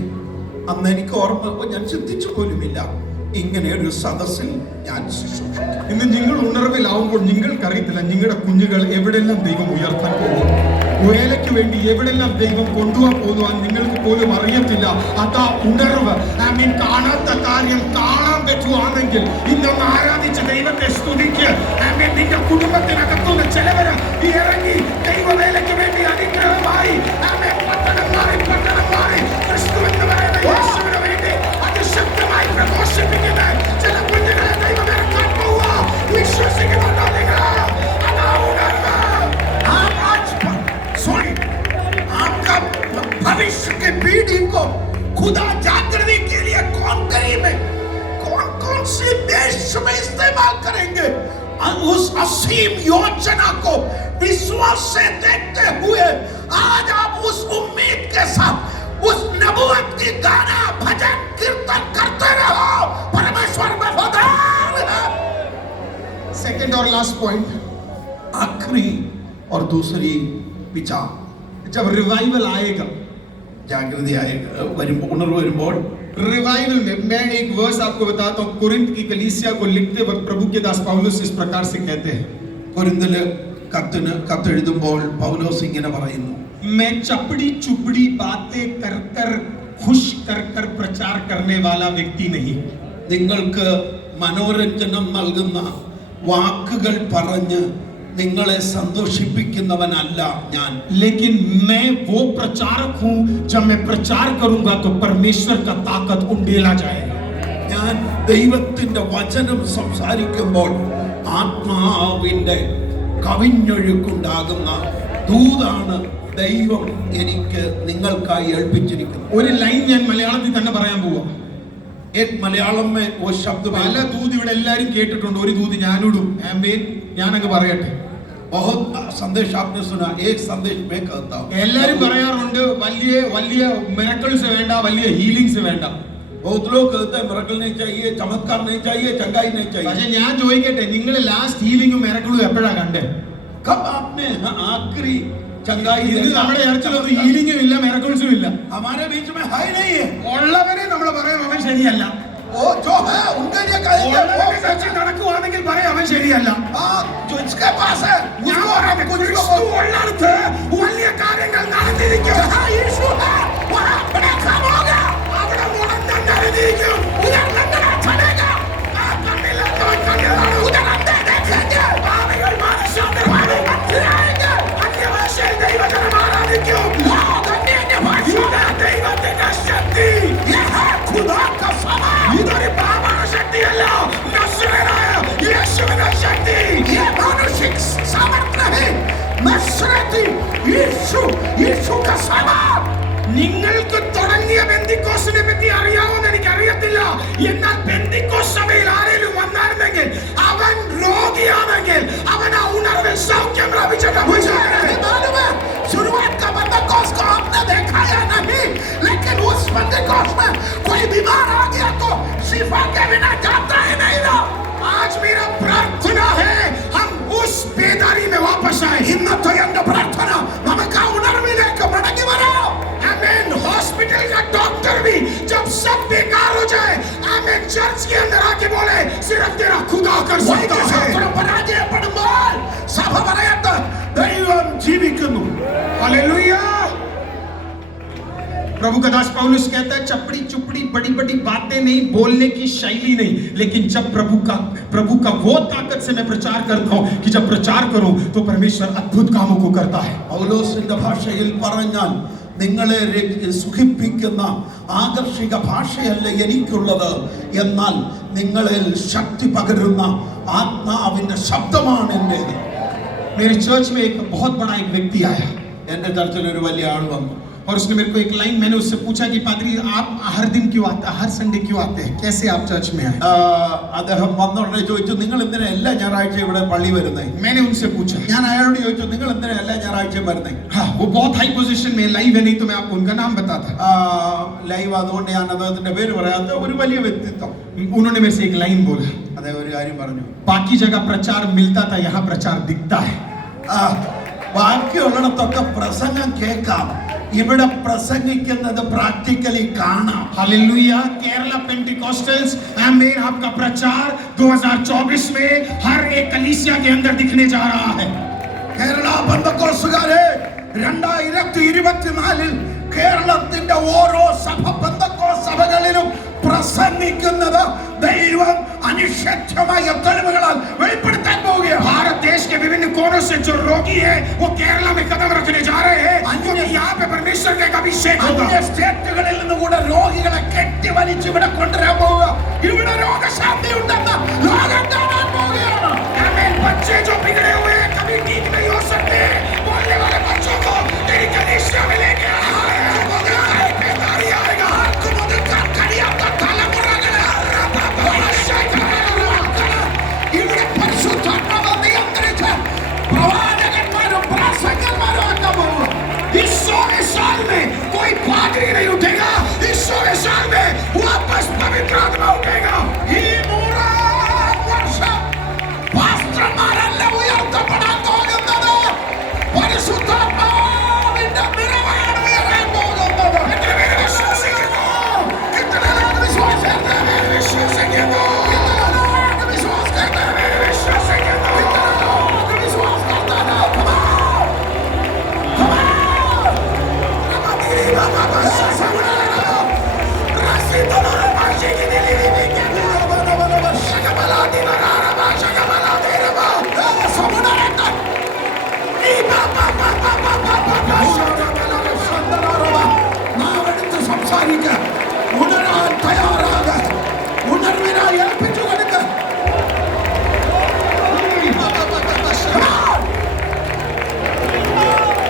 അന്ന് എനിക്ക് ഓർമ്മ ഞാൻ ചിന്തിച്ചു പോലുമില്ല ഇങ്ങനെ ഒരു സദസ്സിൽ ഞാൻ ശുശ്രൂഷിക്കും. ഇന്ന് നിങ്ങൾ ഉണർവിലാവുമ്പോൾ നിങ്ങൾക്കറിയത്തില്ല നിങ്ങളുടെ കുഞ്ഞുകൾ എവിടെല്ലാം ദൈവം ഉയർത്താൻ പോകും, വേലയ്ക്ക് വേണ്ടി എവിടെല്ലാം ദൈവം കൊണ്ടുപോകാൻ പോകുവാൻ നിങ്ങൾക്ക് പോലും അറിയത്തില്ല. അതാ ഉണർവ്. ആമേൻ. കാണാത്ത കാര്യം കാണാൻ പറ്റുവാണെങ്കിൽ ഇന്നൊന്ന് ആരാധിച്ച് ദൈവത്തെ സ്തുതിക്ക്. ആമേൻ. നിന്റെ കുടുംബത്തിനകത്തുനിന്ന് ചിലവര് ഇറങ്ങി ദൈവവേലയ്ക്ക് വേണ്ടി അനുഗ്രഹമായി ആമേൻ പട്ടണം മാറി ക്രിസ്തുവിന് പറയുന്ന യേശുവിന് വേണ്ടി അതിശക്തമായി പ്രഘോഷിപ്പിക്കുന്ന ചില കുഞ്ഞുങ്ങളെ ദൈവം ഇറക്കാൻ പോവുക. വിശ്വസിക്കുന്നുണ്ടോ നിങ്ങൾ? അതാ ഉണർവ്. आपका भविष्य के पीढ़ी को खुदा जागृति के लिए कौन करीब कौन से देश में इस्तेमाल करेंगे उस असीम योजना को विश्वास से देखते हुए आज आप उस उम्मीद के साथ उस नबूवत की गाना भजन कीर्तन करते रहो. परमेश्वर में वरदान है. सेकंड और लास्ट पॉइंट, आखिरी और दूसरी विचार, जब रिवाइवल आएगा, जागृति आएगा, उणर्व വരുമ്പോൾ रिवाइवल में मैं एक वर्स आपको बताता हूं. कुरिन्थ की कलीसिया को लिखते वक्त प्रभु के दास पौलुस इस प्रकार से कहते हैं. കൊരിന്തില് കത്തെഴുതുമ്പോൾ പൗലോസ് ഇങ്ങനെ പറയുന്നു, मैं चपड़ी चुपड़ी बातें कर कर खुश कर कर प्रचार करने वाला व्यक्ति नहीं. നിങ്ങൾക്ക് മനോരഞ്ജനം നൽകുന്ന വാക്കുകൾ പറഞ്ഞ് നിങ്ങളെ സന്തോഷിപ്പിക്കുന്നവനല്ല ഞാൻ. लेकिन मैं वो प्रचारक हूं, जब मैं प्रचार करूंगा तो परमेश्वर का ताकत उंडेला जाएगा. ഞാൻ ദൈവത്തിന്റെ വചനം സംസാരിക്കുമ്പോൾ ആത്മാവിന്റെ കവിഞ്ഞൊഴുക്കുണ്ടാകുന്ന ദൂതാണ് ദൈവം എനിക്ക് നിങ്ങൾക്കായി ഏൽപ്പിച്ചിരിക്കുന്നത്. ഒരു ലൈൻ ഞാൻ മലയാളത്തിൽ തന്നെ പറയാൻ പോവാ. एक मलयालम में वो शब्द പല ദൂത് ഇവിടെ എല്ലാരും കേട്ടിട്ടുണ്ട്. ഒരു ദൂത് ഞാനിടും. ആമേൻ. ഞാനങ്ങ് പറയട്ടെ. बहुत संदेश आपने सुना, एक संदेश मैं कहता हूं. എല്ലാരും പറയാറുണ്ട് വലിയ വലിയ മിറക്കിൾസ് വേണ്ട, വലിയ ഹീലിംഗ്സ് വേണ്ട. बहुत लोग कहते हैं मिरेकल नहीं चाहिए, चमत्कार नहीं चाहिए, चंगाई नहीं चाहिए. പക്ഷെ ഞാൻ ചോദിക്കട്ടെ, നിങ്ങൾ ലാസ്റ്റ് ഹീലിംഗും മിറക്കിളും എപ്പോഴാ കണ്ടേ? कब आपने आखिरी चंगाई ഇത് देखा? നമ്മുടെ ചർച്ചിലൊന്നും ഹീലിംഗും ഇല്ല, മിറക്കിൾസും ഇല്ല. हमारे बीच में है ही नहीं है. ഉള്ളവരെ നമ്മൾ പറയും അവൻ ശരിയല്ല. वो जो है उनके लिए कहेंगे ഉള്ളവരെ ചർച്ചിൽ നടക്കുവാണെങ്കിൽ പറയും അവൻ ശരിയല്ല. जो इसके पास है ഞാൻ പറയട്ടെ, ക്രിസ്തു ഉള്ളിടത്ത് വലിയ കാര്യങ്ങൾ നടന്നിരിക്കും. यीशु है वहां बड़ा काम होगा. അവിടെ മുടങ്ങാൻ നടന്നിരിക്കും. उधर लंदन चलेगा. ആ കണ്ണില്ലാത്തവൻ കണ്ണിലാണ്. उधर अंधे देखेंगे. ആളുകൾ മാനസാന്തരപ്പെടും. आएंगे. അന്യഭാഷയിൽ ദൈവജനം ആരാധിക്കും. ഇതാ ദൈവത്തിന്റെ ശക്തി. ये है खुदा का समय. ഇതൊരു പാപന ശക്തിയല്ല, നസ്രയനായ യേശുവിന്റെ ശക്തി. ये मानुषिक सामर्थ्य है. नसरती यीशु का समय. നിങ്ങൾക്ക് തുടങ്ങിയ പെന്തിക്കോസ്തിനെ പറ്റി അറിയാവുന്ന എനിക്ക് അറിയത്തില്ല. എന്നാൽ പെന്തിക്കോസ് സഭയിൽ ആരെങ്കിലും വന്നായിരുന്നെങ്കിൽ അവൻ രോഗിയാണെങ്കിൽ അവൻ ആ ഉണർവിൽ സൗഖ്യം പ്രാപിച്ചിട്ട് मालूम है शुरुआत का पेंटिकोस्ट को आपने देखा या नहीं, लेकिन उस पेंटिकोस्ट में कोई बीमार आ गया तो शिफा के बिना जाता ही नहीं ना. आज मेरा प्रार्थना है हम उस बेदारी में वापस आए. ഇന്നത്തെ എന്റെ പ്രാർത്ഥന നമുക്ക് ആ ഉണർവിലേക്ക് മടങ്ങി വരാം. आमीन. हॉस्पिटल का डॉक्टर भी जब सब बेकार हो जाए, आमीन, चर्च के अंदर आके बोले सिर्फ तेरा खुदा कर सकता है. വൈദ്യശാസ്ത്രം പരാജയപ്പെടുമ്പോൾ സഭ പറയട്ടെ ദൈവം ജീവിക്കുന്നു. हालेलुया. प्रभु का दास पौलुस कहता है चपड़ी चुपड़ी बड़ी बड़ी बातें नहीं, बोलने की शैली नहीं, लेकिन जब प्रभु का वो ताकत से मैं प्रचार करता हूं कि जब प्रचार करूं तो परमेश्वर अद्भुत कामों को करता है. പൗലോസിന്റെ ഭാഷയിൽ പറഞ്ഞാൽ നിങ്ങളെ സുഖിപ്പിക്കുന്ന ആകർഷിക ഭാഷയല്ല എനിക്കുള്ളത്, എന്നാൽ നിങ്ങളിൽ ശക്തി പകരുന്ന ആത്മാവിന്റെ ശബ്ദമാണ് എന്റേത്. मेरे चर्च में एक बहुत बड़ा एक व्यक्ति आया എന്റെ ചർച്ചിൽ ഒരു വലിയ ആൾ വന്നു. और उसने मेरे को एक लाइन, मैंने उससे पूछा कि पादरी आप हर दिन क्यों आते हैं, हर संडे क्यों आते हैं, कैसे आप चर्च में आए? അദ്ദേഹം വന്നോടനെ ചോദിച്ചു, നിങ്ങൾ എന്തിനാ എല്ലാ ഞായറാഴ്ച ഇവിടെ പള്ളി വരുന്നേ? मैंने उनसे पूछा. ഞാൻ അയാളോട് ചോദിച്ചു, നിങ്ങൾ എന്തിനാ എല്ലാ ഞായറാഴ്ചയും വരുന്നേ? हाँ, वो बहुत हाई पोजीशन में लाइव है, नहीं तो मैं आपको उनका नाम बताता. ലൈവ് അതുകൊണ്ട് ഞാൻ അദ്ദേഹത്തിന്റെ പേര് പറയാത്ത ഒരു വലിയ വ്യക്തിത്വം. उन्होंने मेरे से एक लाइन बोला, അദ്ദേഹം ഒരു കാര്യം പറഞ്ഞു. बाकी जगह प्रचार मिलता था, यहाँ प्रचार दिखता है. ബാക്കിയുള്ളിടത്തൊക്കെ പ്രസംഗം കേൾക്കാം, ഇവിടെ പ്രസംഗിക്കുന്നത് പ്രാക്ടിക്കലി കാണാം. हालेलुया. केरला पेंटिकॉस्टल्स आमेन आपका प्रचार 2024 में हर एक कलीसिया के अंदर दिखने जा रहा है. കേരള പെന്തക്കോസ്തുകാരെ 2024 കേരളത്തിന്റെ ഓരോ പെന്തക്കോസ്ത് സഭകളിലും പ്രസംഗിക്കുന്നത് ദൈവം അനിശ്ചിതമായ തെളിവുകളാൽ വെളിപ്പെടുത്താൻ പോവുകയാണ്. भारत देश के विभिन्न कोनों से जो रोगी है वो केरला में कदम रखने जा रहे हैं. यहाँ पे परमेश्वर का अभिषेक होगा. അന്യ സ്റ്റേറ്റുകളിൽ നിന്ന് കൂടെ രോഗികളെ കെട്ടിവലിച്ച് ഇവിടെ കൊണ്ടുവരാൻ പോവുക. ഇവിടെ രോഗശാന്തി ഉണ്ടെന്ന് ലോകം കാണാൻ പോവുകയാണ്. आमीन. बच्चे जो बिगड़े हुए हैं कभी ठीक नहीं हो सकते, बोलने वाले बच्चों को तेरी कलीसिया में लेके ഇവിടെ പരിശുദ്ധാത്മാവ് നിയന്ത്രിച്ച് പ്രവാചകന്മാരും പ്രസംഗന്മാരും ആക്കാൻ പോവുക. इस 100 साल में कोई पादरी नहीं उठेगा. इस 100 साल में वापस पवित्र आत्मा उठेगा. ഈ 100 വർഷം പാസ്റ്റർമാരല്ല ഉയർത്തപ്പെടാൻ പോകുന്നത്, പരിശുദ്ധാത്മാവിന്റെ നിറവാണ് ഉയരാൻ പോകുന്നത്. कितने मेरे विश्वासियों, കിത്തനെ വിശ്വാസം विश्वासियों, വിശ്വാസം करता है, मेरे विश्वासियों, विश्वास करता है. നാവെടുത്ത് സംസാരിക്കുക, ഉണരാൻ തയ്യാറാകുക, ഉണർവിനായി ഏൽപ്പിച്ചു കൊടുക്കുക.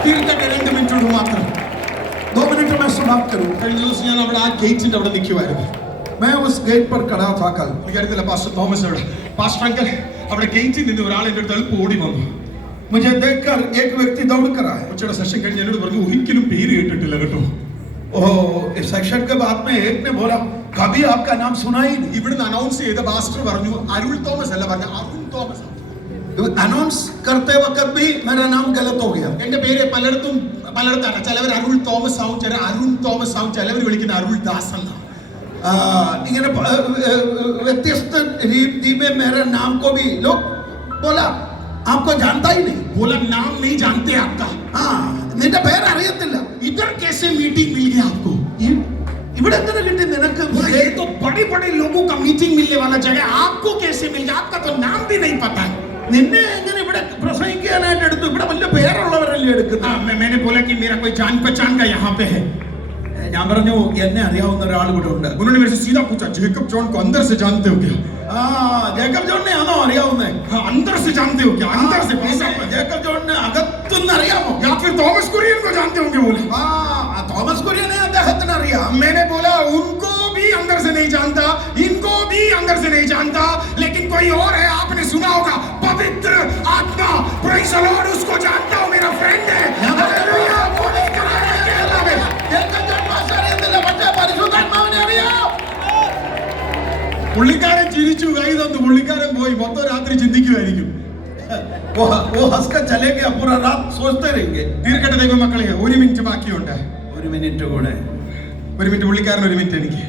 തീർക്കട്ടെ 2 മിനിറ്റ് മാത്രം. 2 मिनट में समाप्त करूं. കഴിഞ്ഞ ദിവസം ഞാൻ അവിടെ ആ ഗേറ്റിന്റെ അവിടെ നിൽക്കുമായിരുന്നു. मैं उस गेट पर खड़ा था कल. എനിക്കറിയത്തില്ല പാസ്റ്റർ തോമസ് അവിടെ. പാസ്റ്റർ അങ്കിൾ അവിടെ ഗേറ്റിൽ നിന്ന് ഒരാൾ എൻ്റെ അടുത്ത് എളുപ്പം ഓടി വന്നു. मुझे देखकर एक व्यक्ति दौड़ कर आया. ഉച്ചയുടെ സെഷൻ കഴിഞ്ഞ് എന്നോട് പറഞ്ഞു ഒരിക്കലും പേര് കേട്ടിട്ടില്ല കേട്ടോ. इस सेक्शन के बाद में एक ने बोला कभी आपका नाम सुना ही नहीं. ഇവിടുന്ന് അനൗൺസ് ചെയ്ത പാസ്റ്റർ പറഞ്ഞു അരുൾ തോമസ് അല്ല, പറഞ്ഞു അരുൺ തോമസ്. अनाउंस करते वक्त भी मेरा नाम गलत हो गया. എന്റെ പേര് പലയിടത്താണ്. ചിലവർ അരുൾ തോമസ് ആവും, ചില അരുൺ തോമസ് ആവും, ചിലവർ വിളിക്കുന്ന അരുൾ ദാസ് എന്നാണ്. इങ്ങനെ व्यत्यस्त रीति में मेरे नाम को भी लोग बोला आपको जानता ही नहीं. बोला नाम नहीं जानते आपका. നിന്റെ പേര് അറിയത്തില്ല. इधर कैसे मीटिंग मिल गया आपको? ഇവിടെ എന്തിനാ കിട്ടി നിനക്ക്? ये तो बड़े बड़े लोगों का मीटिंग मिलने वाला जगह, आपको कैसे मिल गया? आपका तो नाम भी नहीं पता है. നിന്നെ എങ്ങനെ ഇവിടെ പ്രസംഗിക്കാനായിട്ട് എടുത്തു? ഇവിടെ വലിയ പേരുള്ളവരല്ലേ എടുക്കുന്നത്. मैंने बोला कि मेरा कोई जान पहचान का यहाँ पे है. ഞാൻ പറഞ്ഞു എന്നെ അറിയാവുന്ന ഒരാൾ ഇവിടെ ഉണ്ട്. उन्होंने मेरे से सीधा पूछा जेकब जॉन को अंदर से जानते हो क्या? ജേക്കബ് ജോണിനെ ആണോ അറിയാവുന്നേ? हाँ, अंदर से जानते हो क्या? अंदर से ജേക്കബ് ജോണിനെ അകത്തുനിന്ന് അറിയാമോ? या फिर थॉमस कुरियन को जानते होंगे? बोले തോമസ് കുര്യനെ അദ്ദേഹത്തിന് അറിയാം. मैंने बोला उनको भी अंदर से नहीं जानता, इनको भी अंदर से नहीं जानता, लेकिन कोई और है, आपने सुना होगा, पवित्र आत्मा, प्रेज़ द लॉर्ड, उसको जानता हूं, मेरा फ्रेंड है. हालेलुया. बोले कराने केरला में ജേക്കബ് ജോൺ ഭാഷ അറിയത്തില്ല, പക്ഷേ പരിശുദ്ധാത്മാവിനെ അറിയാം. പുള്ളിക്കാരൻ ചിരിച്ചു, കൈ തന്നു, പുള്ളിക്കാരൻ പോയി. മൊത്തം രാത്രി ചിന്തിക്കുമായിരിക്കും. वो हंसकर चले गया, पूरा रात सोचते रहेंगे. തീർക്കട്ടെ ദൈവമക്കളെ, 1 മിനിറ്റ് ബാക്കിയുണ്ട്. ഒരു മിനിറ്റ് കൂടെ. 1 മിനിറ്റ് പുള്ളിക്കാരൻ, 1 മിനിറ്റ് എനിക്ക്.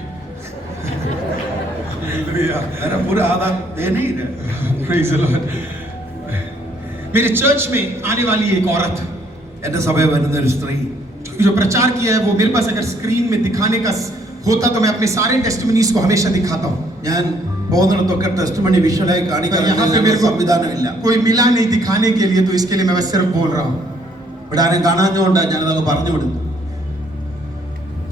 मेरा पूरा आधा दे नहीं रहे. Praise the Lord. मेरे चर्च में आने वाली एक औरत എന്റെ സഭയിൽ വരുന്ന ഒരു സ്ത്രീ जो प्रचार किया है, वो मेरे पास अगर स्क्रीन में दिखाने का होता तो मैं अपने सारे टेस्टिमनीज को हमेशा दिखाता हूँ. ഞാൻ പോകുന്നിടത്തൊക്കെ ടെസ്റ്റിമണി വിഷ്വലായി കാണിക്കാൻ यहाँ पे मेरे സംവിധാനമില്ല. को कोई मिला नहीं दिखाने के लिए, तो इसके लिए मैं बस सिर्फ बोल रहा हूँ. ഇവിടെ ആരും കാണാഞ്ഞുകൊണ്ടാണ് ഞാനതൊക്കെ പറഞ്ഞു വിടുന്നു.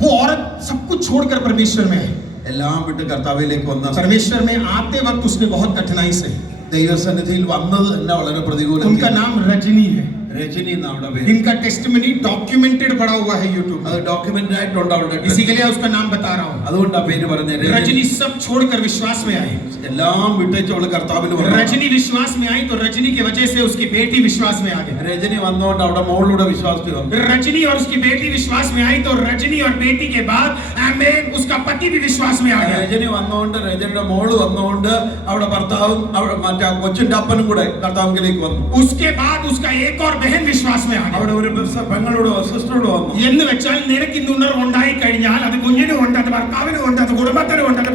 वो औरत सब कुछ छोड़कर परमेश्वर में है. എല്ലാം വിട്ട് കർത്താവിലേക്ക് വന്ന परमेश्वर में आते वक्त उसने बहुत कठिनाई से, ദൈവസന്നിധിയിൽ വന്നത് തന്നെ വളരെ പ്രതികൂലം. उनका नाम रजनी है. രജനി എന്നാണ് പേര്. इनका टेस्टिमनी डॉक्यूमेंटेड पड़ा हुआ है यूट्यूब അത് ഡോക്യുമെന്റ് ആയിട്ടുണ്ട് അവളുടെ. इसी के लिए उसका नाम बता रहा हूँ. അതുകൊണ്ടാ പേര് പറഞ്ഞത്. रजनी सब छोड़कर विश्वास में आई. എല്ലാം വിട്ടേച്ച് അവള് കർത്താവിൽ വന്നു. रजनी विश्वास में आई तो रजनी की वजह से उसकी बेटी विश्वास में आ गई. രജനി വന്നോണ്ട് അവിടെ മോളിലൂടെ വിശ്വാസത്തിൽ വന്നു. रजनी और उसकी बेटी विश्वास में आई तो रजनी और बेटी के बाद आमीन उसका पति भी विश्वास में आ गया. രജനി വന്നോണ്ട് രജനിയുടെ മോള് വന്നോണ്ട് അവിടെ ഭർത്താവും അവിടെ മറ്റേ കൊച്ചിന്റെ അപ്പനും കൂടെ കർത്താവിലേക്ക് വന്നു. उसके बाद उसका एक और बहन विश्वास में आ गई. അവിടെ ഒരു പെങ്ങളോട് സിസ്റ്ററോട് വന്നു. എന്ന് വെച്ചാൽ നിനക്ക് ഇന്ന് ഉണർവ് ഉണ്ടായി കഴിഞ്ഞാൽ അത് കുഞ്ഞിനും ഉണ്ട്, അത് ഭർത്താവിനും ഉണ്ട്, അത് കുടുംബത്തിനും ഉണ്ട്, അത്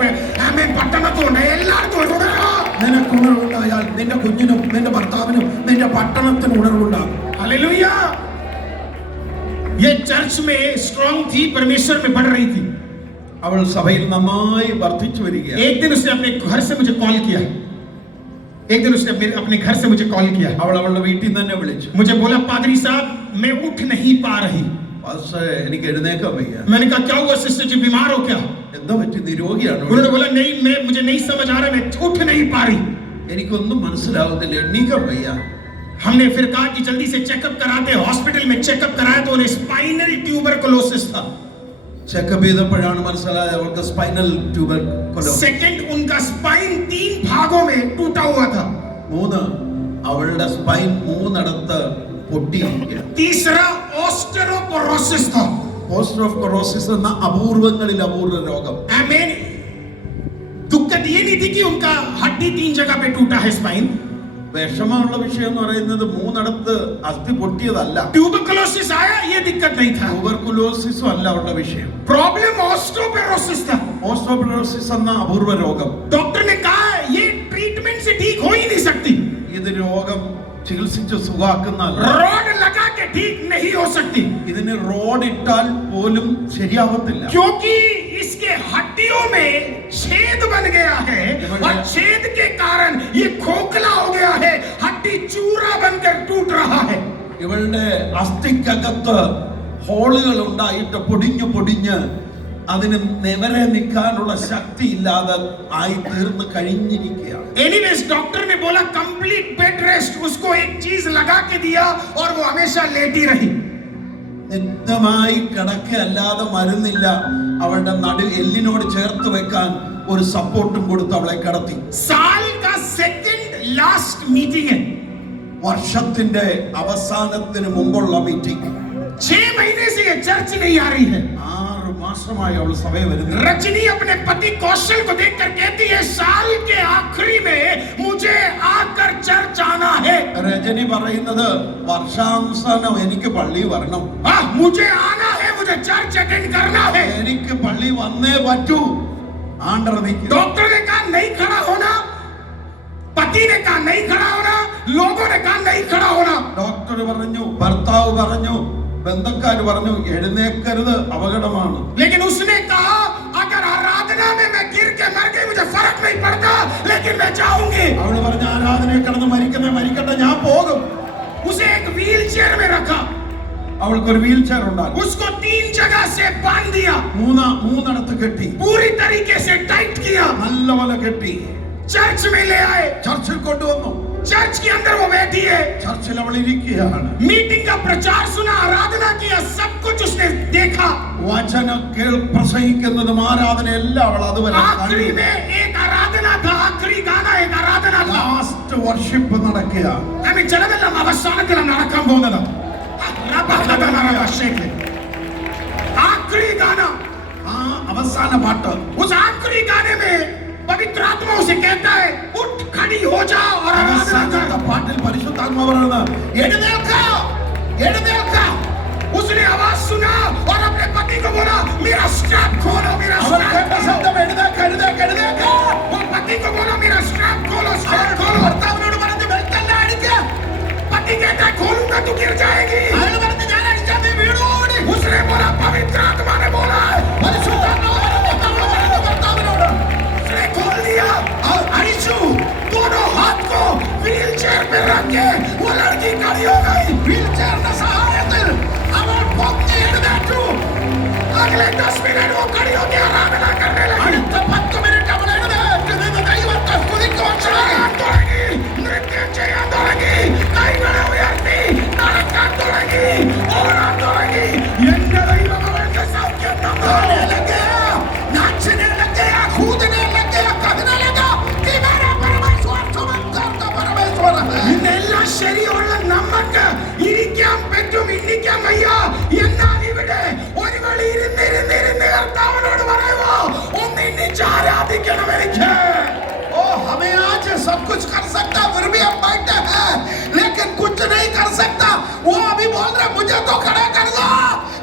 ആമേൻ പട്ടണത്തിനും ഉണ്ട്, എല്ലാവർക്കും ഉണ്ട്. നിനക്ക് ഉണർവുണ്ടായാൽ നിന്റെ കുഞ്ഞിനും നിന്റെ ഭർത്താവിനും നിന്റെ പട്ടണത്തിനും ഉണർവുണ്ടാകും. हालेलुया. ये चर्च में स्ट्रांग थी, परमेश्वर में बढ़ रही थी. അവൾ സഭയിൽ നന്നായി വർദ്ധിച്ചു വരികയാണ്. एक दिन उसने अपने घर से मुझे कॉल किया. एक दिन उसने अपने घर से मुझे कॉल किया. അവൾ അവളുടെ വീട്ടിൽ നിന്ന് തന്നെ വിളിച്ചു. मुझे बोला पादरी साहब मैं उठ नहीं पा रही. പാസ്റ്റർ എനിക്ക് എഴുന്നേക്കാൻ വയ്യ. मैंने कहा क्या हुआ सिस्टर जी, बीमार हो क्या? എന്താ പറ്റി, നിരോഗിയാണ്? उन्होंने बोला नहीं मुझे नहीं समझ आ रहा, मैं उठ नहीं पा रही. എനിക്കൊന്നും മനസ്സിലാവുന്നില്ല, എണ്ണീക്കാൻ വയ്യ. हमने फिर कहा कि जल्दी से चेकअप कराते. हॉस्पिटल में चेकअप कराया तो उन्हें स्पाइनल ट्यूबरकुलोसिस था. ചെക്കപ്പ് ചെയ്തപ്പോഴാണ് മനസ്സിലായത് അവൾക്ക് സ്പൈനൽ ട്യൂബർകുലോസിസ്. सेकंड उनका स्पाइन 3 भागों में टूटा हुआ था. അവളുടെ സ്പൈൻ 3 പൊട്ടിയിരിക്കുകയാണ്. तीसरा ऑस्टियोपोरोसिस था. ഓസ്റ്റിയോപോറോസിസ് എന്ന അപൂർവങ്ങളിൽ അപൂർവ രോഗം. आमीन. दुखद ये नहीं थी कि उनका हड्डी 3 जगह पे टूटा है स्पाइन. വിഷമമുള്ള വിഷയം എന്ന് പറയുന്നത് 3 അസ്ഥി പൊട്ടിയതല്ല. ट्यूबरकुलोसिस आया, ये दिक्कत नहीं था. ട്യൂബർകുലോസിസും അല്ല അവളുടെ വിഷയം. प्रॉब्लम ऑस्टियोपोरोसिस था. ഓസ്റ്റിയോപോറോസിസ് എന്ന അപൂർവ രോഗം. डॉक्टर ने कहा ये ट्रीटमेंट से ठीक हो ही नहीं सकती. ഇത് രോഗം ചികിത്സിച്ച് സുഖാക്കുന്നതല്ല. रॉड लगा के ठीक नहीं हो सकती. ഇതിന് റോഡ് ഇട്ടാൽ പോലും ശരിയാവത്തില്ല. क्योंकि इसके हड्डियों में छेद बन गया है और छेद के कारण ये खोखला हो गया है. हड्डी चूरा बनकर टूट रहा है. ഇവളുടെ അസ്ഥിക്കകത്ത് ഹോളുകൾ ഉണ്ടായിട്ട് പൊടിഞ്ഞ് അതിന് നിവരെ നിൽക്കാനുള്ള ശക്തി ഇല്ലാതെ ആയി തീർന്ന് കഴിഞ്ഞിരിക്കുകയാണ്. एनीवेज डॉक्टर ने बोला कंप्लीट बेड रेस्ट. उसको एक चीज लगा के दिया और वो हमेशा लेटी रही. നിത്യമായി കിടക്കല്ലാതെ മരുന്നില്ല. അവളുടെ എല്ലിനോട് ചേർത്ത് വെക്കാൻ ഒരു സപ്പോർട്ടും കൊടുത്ത് അവളെ കിടത്തി. साल का सेकंड लास्ट मीटिंग है. വർഷത്തിന്റെ അവസാനത്തിന് മുമ്പുള്ള മീറ്റിംഗ്. 6 महीने से ये चर्च नहीं आ रही है. 6 മാസമായി അവൾ സഭയിൽ വരുന്നു. रजनी अपने पति कौशल को देखकर कहती है साल के आखिरी में मुझे आकर चर्च आना है. രജനി പറയുന്നത് വർഷാവസാനം എനിക്ക് പള്ളി വരണം. मुझे आना है, मुझे चर्च अटेंड करना है. എനിക്ക് പള്ളി വന്നേ പറ്റൂ. डॉक्टर ने कहा नहीं खड़ा होना, पति ने कहा नहीं खड़ा होना, लोगों ने कहा नहीं खड़ा होना. ഡോക്ടർ പറഞ്ഞു, ഭർത്താവ് പറഞ്ഞു, ബന്ധക്കാർ പറഞ്ഞു എഴുന്നേക്കരുത്, അപകടമാണ്. लेकिन उसने कहा अगर आराधना में मैं गिर के मर गई मुझे फर्क नहीं पड़ता, लेकिन मैं जाऊंगी. അവൾ പറഞ്ഞു ആരാധനയെ കിടന്ന് മരിക്കട്ടെ, ഞാൻ പോകും. उसे एक व्हील चेयर में रखा. അവൾക്കൊരു വീൽ ചെയർ ഉണ്ടാക്കി. उसको 3 जगह से बांध दिया. മൂന്നിടത്ത് കെട്ടി. पूरी तरीके से टाइट किया. നല്ലപോലെ കെട്ടി. चर्च में ले आए. ചർച്ചിൽ കൊണ്ടുവന്നു. चर्च के अंदर वो बैठी है. ചർച്ചിൽ അവൾ ഇരിക്കുകയാണ്. मीटिंग का प्रचार सुना, आराधना किया, सब कुछ उसने देखा. വചനം പ്രസംഗിക്കുന്നതും ആരാധന എല്ലാം അവൾ അതുവരെ आखिरी में एक आराधना था, आखिरी गाना एक आराधना था. ലാസ്റ്റ് വർഷിപ്പ് നടക്കുക. हमें चलवेल्लाम അവസാനത്തിലാണ് നടക്കാൻ പോകുന്നത്. आखिरी गाना, അവസാന പാട്ട്. उस आखिरी गाने में पवित्र आत्मा उसे कहता है उठ खड़ी हो जा और आराधना कर. പാട്ടിൽ പരിശുദ്ധാത്മാവ് പറയുന്നത് എഴുന്നേൽക്ക. उसने आवाज सुना और अपने पति को बोला मेरा स्ट्रैप खोलो, मेरा स्ट्रैप खोलो. എഴുന്നേൽക്ക. वो पति को बोला मेरा स्ट्रैप खोलो, स्ट्रैप खोलो. ഭർത്താവിനോട് പറഞ്ഞു ബെൽറ്റെല്ലാം അടിക്കുക. पति कहता है खोलूंगा तो गिर जाएगी. അയാൾ പറഞ്ഞു ഞാൻ അടിച്ചാൽ നീ വീണോടി. उसने बोला पवित्र आत्मा ने बोला ഭർത്താവിനോട് उसने खोल दिया और अड़ीसू दोनों हाथ को व्हील चेयर पे रख के वो लड़की खड़ी हो गई. വീൽ ചെയറിന്റെ സഹായത്തിൽ അവൾ പൊങ്ങി എഴുന്നേറ്റു. अगले 10 मिनट वो खड़ी होकर आराधना करने लगी. അടുത്ത 10 മിനിറ്റ് അവൾ എഴുന്നേറ്റ് നിന്ന് ദൈവത്തെ സ്തുതിക്കുവാൻ തുടങ്ങി. नृत्य ചെയ്യാൻ തുടങ്ങി. കൈകളെ ഉയർത്തി നടക്കാൻ गाने लग गया, नाचने लग गया, कूदने लग गया, कहने लगा कि मेरा परमेश्वर चमत्कार का परमेश्वर है. ഇന്നെല്ലാം ശരിയുള്ള നമുക്ക് ഇരിക്കാൻ പറ്റും, ഇരിക്കാൻ വയ്യ. എന്നാൽ ഇവിടെ ഒരു കളി ഇരുന്നിരുന്നിരുന്ന് കർത്താവിനോട് പറയുമോ, ഒന്ന് എണ്ണിച്ച് ആരാധിക്കണം എനിക്ക്. ओ हमें आज सब कुछ कर सकता, फिर भी हम बैठे हैं, लेकिन कुछ नहीं कर सकता. वो अभी बोल रहे मुझे तो खड़ा कर दो,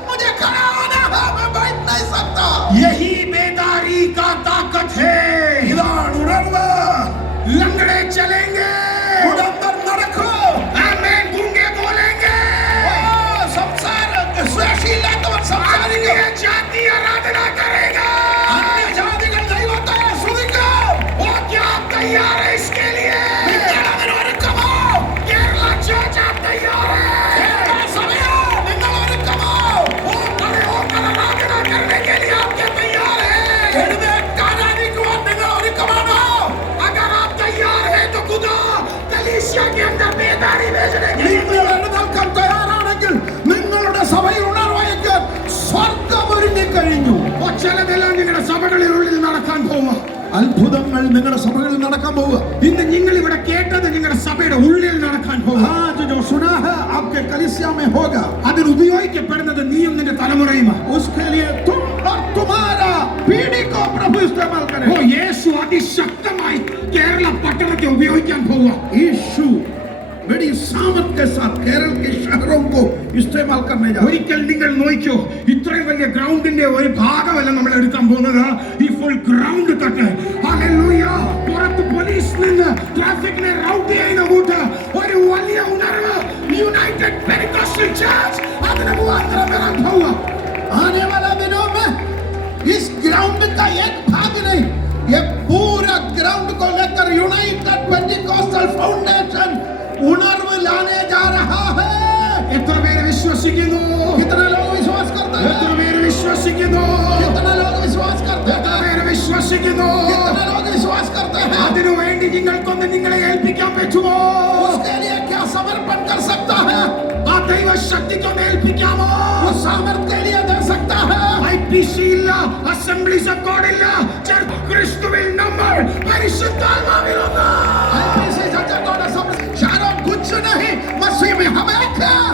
मुझे खड़ा होना है, मैं बैठ नहीं सकता. यही बेदारी का ताकत है. इधर उड़नवा, लंगड़े चलेंगे, उड़ंदर नरको, आमीन गूंगे बोलेंगे, ओ संसार सुशीला तो संसारी अन्य जाति आराधना करेगा. अन्य जाति का दैवता है सुनिको. वो क्या आप तैयार है इसके लिए? നിങ്ങളവരോട് കമോ, केरला चर्च आप तैयार है? കേരള സഭയോ നിങ്ങളൊരു കമോ. वो खड़े होकर आराधना करने के लिए आपके तैयार है? എഴുന്നേറ്റ് ആരാധിക്കുവാൻ നിങ്ങൾ ഒരുക്കമാണോ? अगर आप तैयार है तो खुदा कलीसिया के अंदर बेदारी भेजने के लिए നിങ്ങൾ എഴുന്നേൽക്കാൻ തയ്യാറാണെങ്കിൽ നിങ്ങളുടെ സഭയിൽ ഉണർവയക്കാൻ സ്വർഗ്ഗം ഒരുങ്ങിക്കഴിഞ്ഞു. और ചിലതെല്ലാം നിങ്ങളുടെ സഭകളിനുള്ളിൽ നടക്കാൻ പോവുക. അത്ഭുതങ്ങൾ നിങ്ങളുടെ സഭകളിൽ നടക്കാൻ പോവുക. ഇന്ന് നിങ്ങൾ ഇവിടെ കേട്ടത് നിങ്ങളുടെ സഭയുടെ ഉള്ളിൽ നടക്കാൻ പോവുക. आज जो सुना है आपके कलीसिया में होगा. അതിന് ഉപയോഗിക്കപ്പെടുന്നത് നീയും നിന്റെ തലമുറയുമാണ്. उसके लिए तुम और तुम्हारा पीढ़ी को प्रभु इस्तेमाल ഓ करेगा. യേശു അതിശക്തമായി കേരള പട്ടണത്തെ ഉപയോഗിക്കാൻ പോവുക. यीशु बड़ी सामर्थ के साथ केरल के शहरों को इस्तेमाल करने जा रहा है. ഒരിക്കൽ നിങ്ങൾ നോക്കിയോ, ഇത്രയും വലിയ ഗ്രൗണ്ടിന്റെ ഒരു ഭാഗമല്ല നമ്മൾ എടുക്കാൻ പോകുന്നത്, ഈ ഫുൾ ഗ്രൗണ്ട് തട്ട്. ഹല്ലേലൂയ. പുറത്ത് പോലീസ് നിന്ന് ട്രാഫിക്കിനെ റൗട്ട് ചെയ്യുന്ന കൂട്ട് ഒരു വലിയ ഉണർവ് യുണൈറ്റഡ് പെന്റിക്കോസ്റ്റൽ ചർച്ച് അതിന് മുഖാന്തരം വരാൻ പോവുക. आने वाला दिनों में इस ग्राउंड का एक भाग नहीं, ये पूरा ग्राउंड को लेकर यूनाइटेड पेंटिकॉस्टल फाउंडेशन उणर्व लाने जा रहा है. എത്ര പേര് വിശ്വസിക്കുന്നു? कितने लोग विश्वास करते എത്ര हैं? പേര് വിശ്വസിക്കുന്നു? कितने लोग विश्वास करते എത്ര हैं? പേര് വിശ്വസിക്കുന്നു? कितने लोग विश्वास करते हैं? അതിനു വേണ്ടി നിങ്ങൾക്കൊന്ന് നിങ്ങളെ ഏൽപ്പിക്കാൻ പറ്റുമോ? उसके लिए क्या समर्पण कर सकता है? ആ ദൈവശക്തിക്കൊന്ന് ഏൽപ്പിക്കാമോ? उस सामर्थ के लिए दे सकता है. IPC ഇല്ല, അസംബ്ലീസ് ഓഫ് ഗോഡ് ഇല്ല, ചർച്ച് ക്രിസ്തുവിൽ നമ്മൾ പരിശുദ്ധാത്മാവിലൊന്ന്. IPC സച്ചത്തോടെ ശാരോം कुछ नहीं, मसीह में हम एक हैं.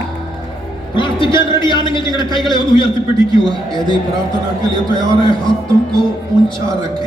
പ്രാർത്ഥിക്കാൻ റെഡിയാണെങ്കിൽ നിങ്ങളുടെ കൈകളെ ഒന്ന് ഉയർത്തിപ്പിടിക്കുക. यदि प्रार्थना के लिए तैयार है, हाथों को ऊंचा रखें.